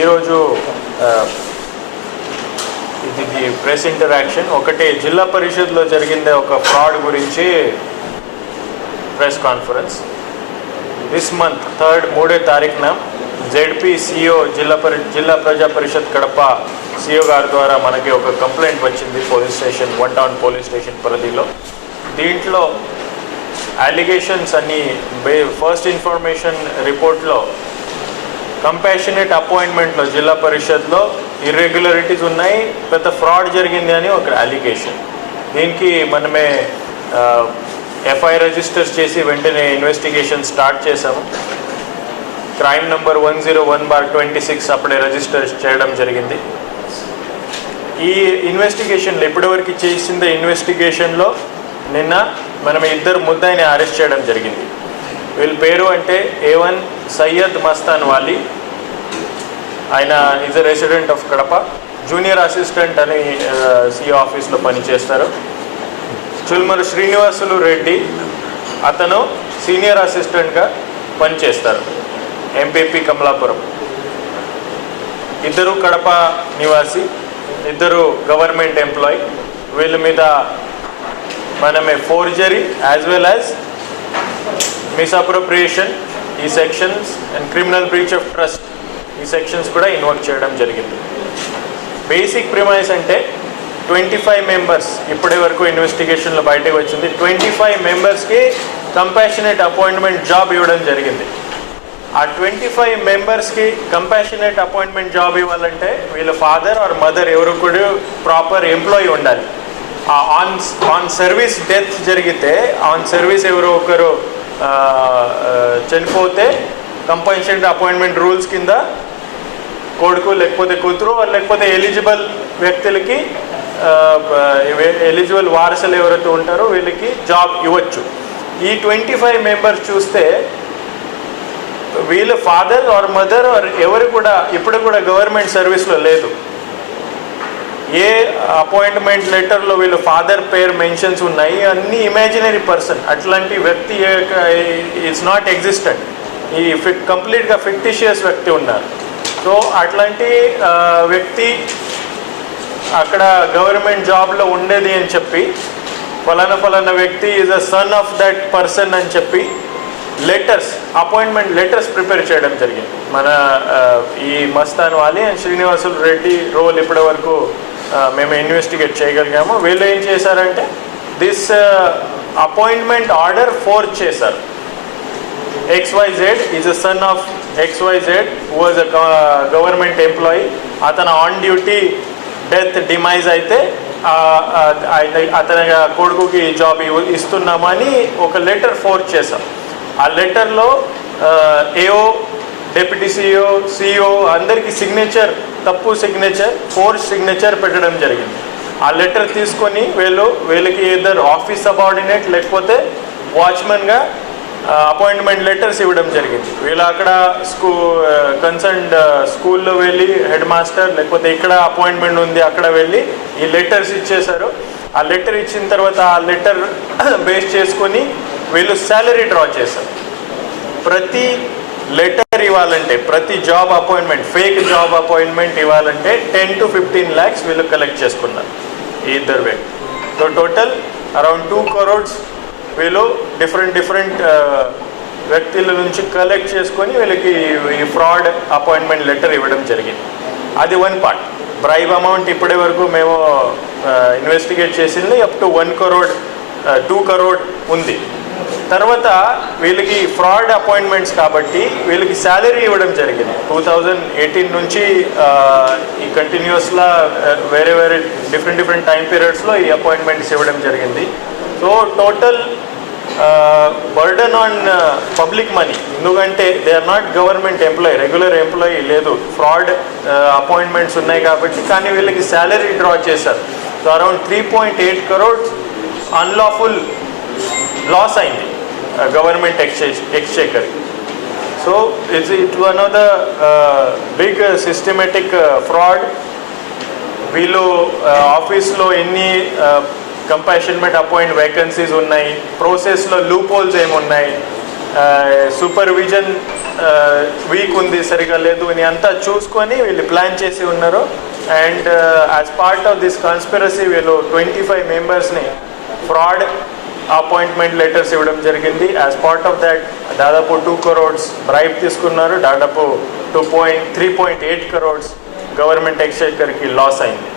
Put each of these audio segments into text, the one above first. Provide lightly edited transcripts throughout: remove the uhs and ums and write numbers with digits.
ఈరోజు ఇది press interaction ఒకటి జిల్లా పరిషత్లో జరిగిందే ఒక ఫ్రాడ్ గురించి ప్రెస్ కాన్ఫరెన్స్. దిస్ మంత్ 3 తారీఖున జెడ్పీ సిఓ జిల్లా ప్రజా పరిషత్ కడప సిఓ గారి ద్వారా మనకి ఒక కంప్లైంట్ వచ్చింది police station, 1 town police station పరిధిలో. దీంట్లో అలిగేషన్స్ అన్ని ఫస్ట్ ఇన్ఫర్మేషన్ రిపోర్ట్లో కంపాషనేట్ అపాయింట్మెంట్లో జిల్లా పరిషత్లో ఇర్రెగ్యులరిటీస్ ఉన్నాయి, పెద్ద ఫ్రాడ్ జరిగింది అని ఒక అలిగేషన్. దీనికి మనమే ఎఫ్ఐఆర్ రిజిస్టర్ చేసి వెంటనే ఇన్వెస్టిగేషన్ స్టార్ట్ చేశాము. క్రైమ్ నెంబర్ 101/26 అప్పుడే రిజిస్టర్ చేయడం జరిగింది. ఈ ఇన్వెస్టిగేషన్లో ఇప్పటివరకు చేసిన ఇన్వెస్టిగేషన్లో నిన్న మనం 2 ముద్దాయిని అరెస్ట్ చేయడం జరిగింది. వీళ్ళ పేరు అంటే A1 సయ్యద్ మస్తాన్ వాలి, ఆయన is a resident of Kadapa, junior assistant అని సిఓ ఆఫీస్లో పనిచేస్తారు. చుల్మరు శ్రీనివాసులు రెడ్డి, అతను సీనియర్ అసిస్టెంట్గా పనిచేస్తారు ఎంపీపీ కమలాపురం. 2 కడప నివాసి, 2 గవర్నమెంట్ ఎంప్లాయీ. వీళ్ళ మీద మనమే forgery as well as misappropriation ఈ sections and criminal breach of trust ఈ సెక్షన్స్ కూడా ఇన్వాల్వ్ చేయడం జరిగింది. బేసిక్ ప్రిమైస్ అంటే 25 మెంబర్స్ ఇప్పటి వరకు ఇన్వెస్టిగేషన్లో బయటకు వచ్చింది. 25 మెంబర్స్కి కంపాషనేట్ అపాయింట్మెంట్ జాబ్ ఇవ్వడం జరిగింది. ఆ 25 మెంబర్స్కి కంపాషనేట్ అపాయింట్మెంట్ జాబ్ ఇవ్వాలంటే వీళ్ళ ఫాదర్ ఆర్ మదర్ ఎవరు కూడా ప్రాపర్ ఎంప్లాయీ ఉండాలి. ఆన్ సర్వీస్ డెత్ జరిగితే, ఆన్ సర్వీస్ ఎవరో ఒకరు చనిపోతే కంపాషనేట్ అపాయింట్మెంట్ రూల్స్ కింద కొడుకు లేకపోతే కూతురు లేకపోతే ఎలిజిబుల్ వ్యక్తులకి ఎలిజిబుల్ వారసులు ఎవరైతే ఉంటారో వీళ్ళకి జాబ్ ఇవ్వచ్చు. ఈ 25 మెంబర్స్ చూస్తే వీళ్ళ ఫాదర్ ఆర్ మదర్ ఆర్ ఎవరు కూడా ఇప్పుడు కూడా గవర్నమెంట్ సర్వీస్లో లేదు. ఏ అపాయింట్మెంట్ లెటర్లో వీళ్ళ ఫాదర్ పేరు మెన్షన్స్ ఉన్నాయి, అన్ని ఇమాజినరీ పర్సన్, అట్లాంటి వ్యక్తి ఇట్స్ నాట్ ఎగ్జిస్టెంట్. ఈ కంప్లీట్గా ఫిక్టిషియస్ వ్యక్తి ఉన్నారు. సో అట్లాంటి వ్యక్తి అక్కడ గవర్నమెంట్ జాబ్లో ఉండేది అని చెప్పి ఫలానా వ్యక్తి is a son of that person అని చెప్పి లెటర్స్, అపాయింట్మెంట్ లెటర్స్ ప్రిపేర్ చేయడం జరిగింది. మన ఈ మస్తాన్ వాలి అండ్ శ్రీనివాసులు రెడ్డి రోల్ ఇప్పటి వరకు మేము ఇన్వెస్టిగేట్ చేయగలిగాము. వీళ్ళు ఏం చేశారంటే దిస్ అపాయింట్మెంట్ ఆర్డర్ ఫోర్జ్ చేశారు. XYZ is a son of XYZ who was a government employee. అతను ఆన్ డ్యూటీ డెత్ డిమైజ్ అయితే అతని కొడుకుకి జాబ్ ఇస్తున్నామని ఒక లెటర్ ఫోర్జ్ చేశాం. ఆ లెటర్లో AO, డిప్యూటీ CEO అందరికీ సిగ్నేచర్, తప్పు సిగ్నేచర్, ఫోర్జ్ సిగ్నేచర్ పెట్టడం జరిగింది. ఆ లెటర్ తీసుకొని వీళ్ళకి ఏదర్ ఆఫీస్ సబార్డినేట్ లేకపోతే వాచ్మెన్గా అపాయింట్మెంట్ లెటర్స్ ఇవ్వడం జరిగింది. వీళ్ళు అక్కడ కన్సర్న్డ్ స్కూల్లో వెళ్ళి హెడ్ మాస్టర్ లేకపోతే ఇక్కడ అపాయింట్మెంట్ ఉంది అక్కడ వెళ్ళి ఈ లెటర్స్ ఇచ్చేశారు. ఆ లెటర్ ఇచ్చిన తర్వాత ఆ లెటర్ బేస్ చేసుకొని వీళ్ళు శాలరీ డ్రా చేశారు. ప్రతి లెటర్ ఇవ్వాలంటే, ప్రతి job appointment, fake job appointment ఇవ్వాలంటే 10 to 15 lakhs వీళ్ళు కలెక్ట్ చేసుకున్నారు ఈ 2 వ్యక్తి. సో టోటల్ అరౌండ్ 2 crores వీళ్ళు డిఫరెంట్ వ్యక్తుల నుంచి కలెక్ట్ చేసుకొని వీళ్ళకి ఈ ఫ్రాడ్ అపాయింట్మెంట్ లెటర్ ఇవ్వడం జరిగింది. అది 1 part. బ్రైబ్ అమౌంట్ ఇప్పటి వరకు మేము ఇన్వెస్టిగేట్ చేసింది అప్ టు 1 crore 2 crore ఉంది. తర్వాత వీళ్ళకి ఫ్రాడ్ అపాయింట్మెంట్స్ కాబట్టి వీళ్ళకి శాలరీ ఇవ్వడం జరిగింది. 2018 నుంచి ఈ కంటిన్యూస్గా వేరే డిఫరెంట్ టైం పీరియడ్స్లో ఈ అపాయింట్మెంట్స్ ఇవ్వడం జరిగింది. So total burden on public money, ఎందుకంటే they are not government employee, regular employee లేదు, ఫ్రాడ్ అపాయింట్మెంట్స్ ఉన్నాయి కాబట్టి. కానీ వీళ్ళకి శాలరీ డ్రా చేశారు. So around 3.8 crores unlawful loss అయింది government exchequer. So it one of the big systematic fraud. వీళ్ళు ఆఫీస్లో ఎన్ని కంపాషన్మెంట్ అపాయింట్ వేకెన్సీస్ ఉన్నాయి, ప్రాసెస్లో లూప్ హోల్స్ ఏమున్నాయి, సూపర్విజన్ వీక్ ఉంది, సరిగా లేదు అని అంతా చూసుకొని వీళ్ళు ప్లాన్ చేసి ఉన్నారు. And as part of this conspiracy వీళ్ళు 25 మెంబర్స్ని ఫ్రాడ్ అపాయింట్మెంట్ లెటర్స్ ఇవ్వడం జరిగింది. యాజ్ పార్ట్ ఆఫ్ దాట్ దాదాపు 2 crores బ్రైబ్ తీసుకున్నారు. దాదాపు 3.8 crores గవర్నమెంట్ ఎక్స్చేంజర్కి లాస్ అయింది.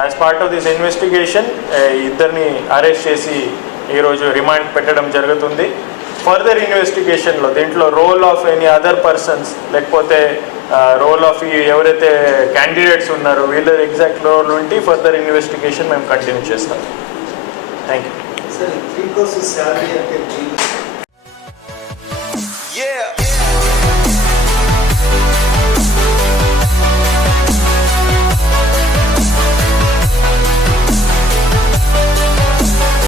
As part of this investigation ఇద్దరిని అరెస్ట్ చేసి ఈరోజు రిమాండ్ పెట్టడం జరుగుతుంది. ఫర్దర్ ఇన్వెస్టిగేషన్లో దీంట్లో role of any other persons లేకపోతే రోల్ ఆఫ్ ఎవరైతే క్యాండిడేట్స్ ఉన్నారో వీళ్ళ ఎగ్జాక్ట్ రోల్ ఉండి ఫర్దర్ ఇన్వెస్టిగేషన్ మేము కంటిన్యూ చేస్తాం. Thank you. Sir 3 crores salary అంటే